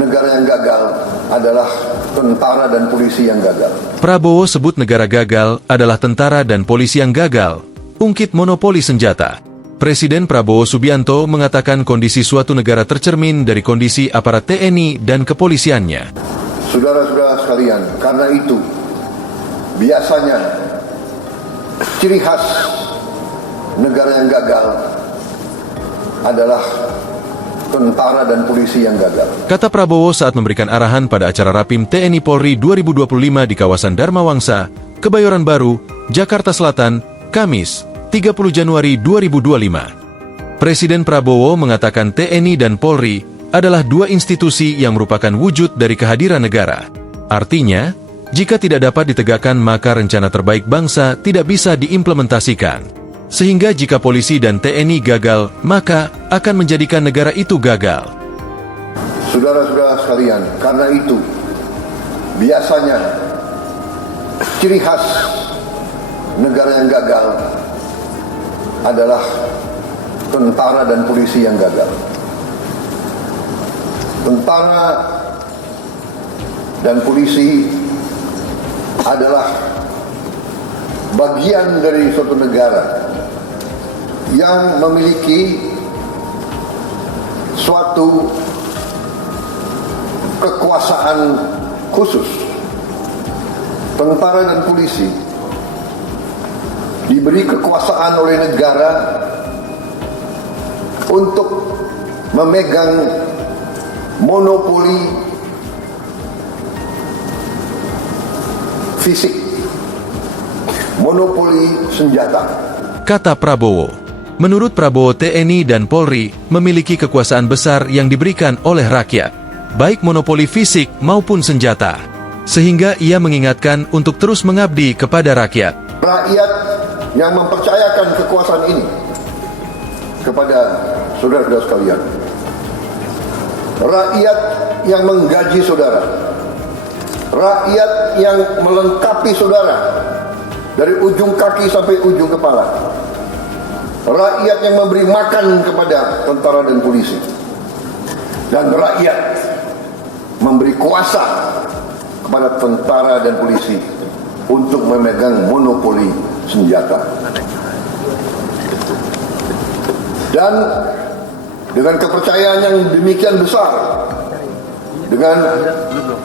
negara yang gagal adalah tentara dan polisi yang gagal. Prabowo sebut negara gagal adalah tentara dan polisi yang gagal, ungkit monopoli senjata. Presiden Prabowo Subianto mengatakan kondisi suatu negara tercermin dari kondisi aparat TNI dan kepolisiannya. Saudara-saudara sekalian, karena itu biasanya ciri khas negara yang gagal adalah tentara dan polisi yang gagal. Kata Prabowo saat memberikan arahan pada acara Rapim TNI Polri 2025 di kawasan Dharma Wangsa, Kebayoran Baru, Jakarta Selatan, Kamis, 30 Januari 2025. Presiden Prabowo mengatakan TNI dan Polri adalah dua institusi yang merupakan wujud dari kehadiran negara. Artinya, jika tidak dapat ditegakkan maka rencana terbaik bangsa tidak bisa diimplementasikan. Sehingga jika polisi dan TNI gagal, maka akan menjadikan negara itu gagal. Saudara-saudara sekalian, karena itu biasanya ciri khas negara yang gagal adalah tentara dan polisi yang gagal. Tentara dan polisi adalah bagian dari suatu negara yang memiliki suatu kekuasaan khusus. Tentara dan polisi diberi kekuasaan oleh negara untuk memegang monopoli fisik, monopoli senjata. Kata Prabowo. Menurut Prabowo, TNI dan Polri memiliki kekuasaan besar yang diberikan oleh rakyat, baik monopoli fisik maupun senjata. Sehingga ia mengingatkan untuk terus mengabdi kepada rakyat. Rakyat yang mempercayakan kekuasaan ini kepada saudara-saudara sekalian. Rakyat yang menggaji saudara. Rakyat yang melengkapi saudara dari ujung kaki sampai ujung kepala. Rakyat yang memberi makan kepada tentara dan polisi. Dan rakyat memberi kuasa kepada tentara dan polisi untuk memegang monopoli senjata. Dan dengan kepercayaan yang demikian besar, dengan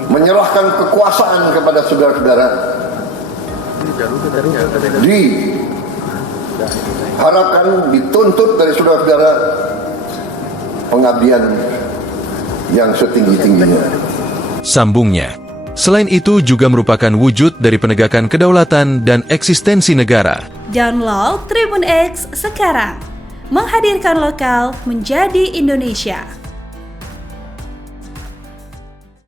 menyerahkan kekuasaan kepada saudara-saudara, diharapkan, dituntut dari saudara-saudara pengabdian yang setinggi-tingginya. Sambungnya, selain itu juga merupakan wujud dari penegakan kedaulatan dan eksistensi negara. Download Tribun X sekarang, menghadirkan lokal menjadi Indonesia.